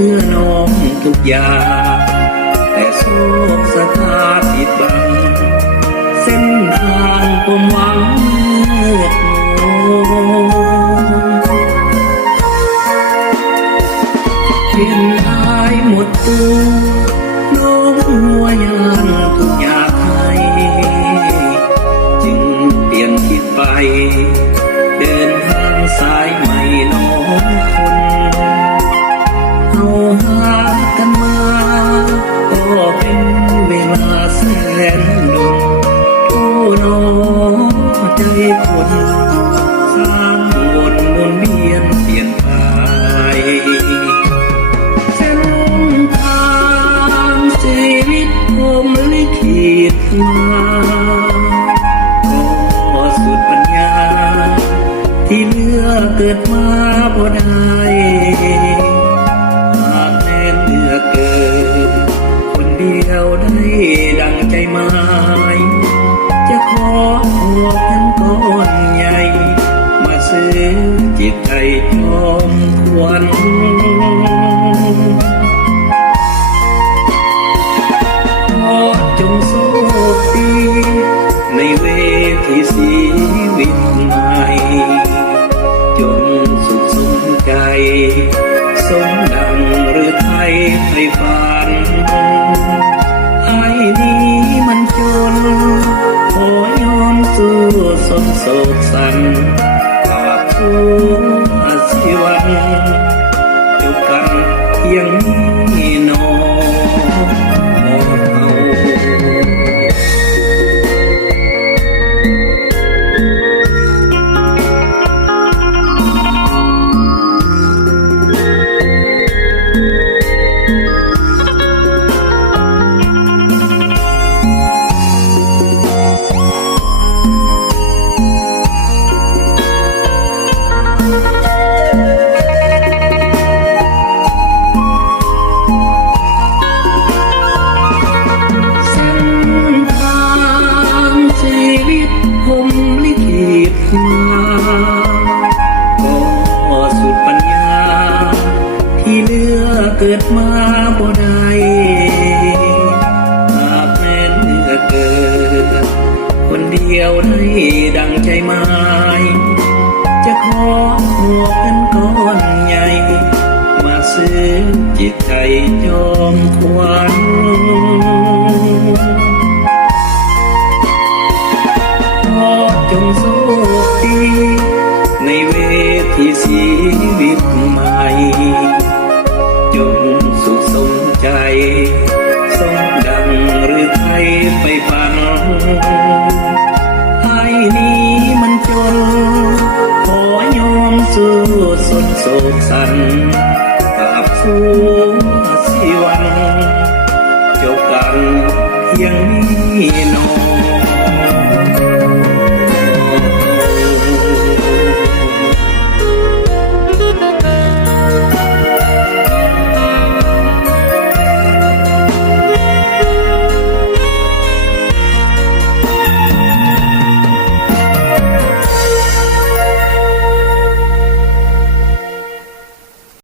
พื่อน้องทุกอย่างแต่โศกสถาติดบังเส้นทางความหวังมืดมนเพียนอายหมดตัวน้องหัวยานทุกอย่างให้จึงเปลี่ยนทิศไปเดินทางสายใหม่น้องคนเอาหากันมาก็เป็นเวลาแสนนานโอ้น้องใจคนสร้างวนเวียนเปลี่ยนไปเส้นทางชีวิตผมลิขิตมาก็สุดปัญญาที่เลือกเกิดมาบ่ได้หากแม้เลือกเกิดคนเดียวได้ดังใจหมายจะขอหัวแผ่นก้อนใหญ่มาซื้อจิตใจจอมทวนขอจงโชคดีในเวทีชีวิตใหม่จงสุขสมใจสมดังหรือไทยไฟฝันไอ้นี้มันจนขอยอมสู้สมโศกสันกราบทูลอาชีวันจบกันเพียงนี้นอผมลิขิตมาก็สุดปัญญาที่เลือกเกิดมาบ่ได้หากแม้เลือกเกิดคนเดียวได้ดังใจหมายจะขอหัวกันก้อนใหญ่มาซื้อจิตใจจอมขวัญจงโชคดีในเวทีชีวิตใหม่จงสุขสมใจสมดังหรือไทยไปฝันไอ้นี้มันจนขอยอมสู้สนโศกสันกับฟูชีวันจบกันเพียงนี้นอ